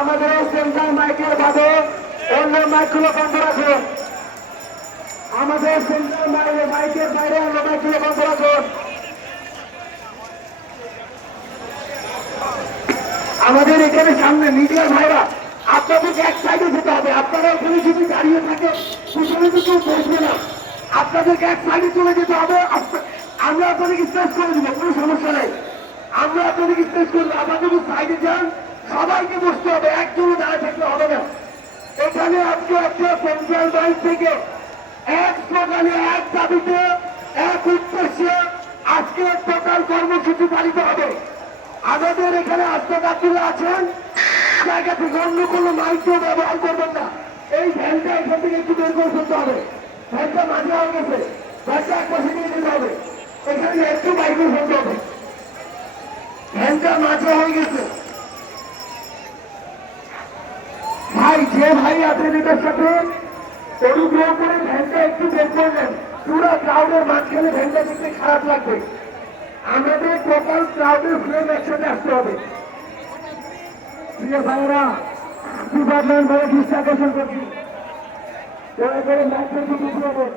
আমাদের মাইকের বাদে অন্য মাইকগুলো বন্ধ রাখুন আমাদের মাইকের বাইরে অন্য মাইকগুলো বন্ধ রাখুন আমাদের এখানে সামনে মিডিয়ার ভাইরা আপনাদেরকে এক সাইডে যেতে হবে আপনারা ওখানে যদি দাঁড়িয়ে থাকে সেখানে তো কেউ বসবে না। আপনাদেরকে এক সাইডে চলে যেতে হবে আমরা আপনাদেরকে স্ট্রেস করে দিব, কোনো সমস্যা নেই। আমরা আপনাদেরকে স্ট্রেস করব আপনারা যদি সাইডে যান, সবাইকে বসতে হবে, একজনও দাঁড়িয়ে থাকলে হবে না। এখানে আজকে একটা সেন্ট্রাল ব্যাংক থেকে এক স্লোগানে এক দাবিতে, এক উদ্দেশ্যে আজকে টোটাল কর্মসূচি পালিত হবে। আমাদের এখানে আত্মঘাতীরা আছেন। অন্য কোনো ব্যবহার করবেন না। এই ভ্যানটা এখান থেকে একটু বের করে ফেলতে হবে। ভ্যানটা মাঝে হয়ে গেছে। ভ্যানটা এক পাশে নিয়ে যেতে হবে। এখানে একটু ফেলতে হবে। ভ্যানটা মাঝে হয়ে গেছে। ভাই, যে ভাই আছেন এটার সাথে অনুগ্রহ করে ভ্যানটা একটু বের করলেন পুরো ক্রাউডের মাঝখানে ভ্যানটা দেখতে খারাপ লাগবে। আমাদের টোটাল ক্রাউডের ফ্রেম একসাথে আসতে হবে। প্রিয় ভাইরা ডিপার্টমেন্ট ভাবে দৃষ্টি আকর্ষণ করছি। করে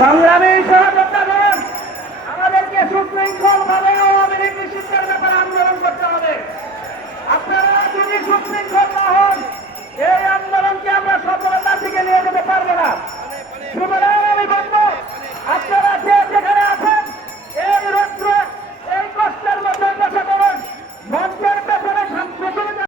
সংগ্রামী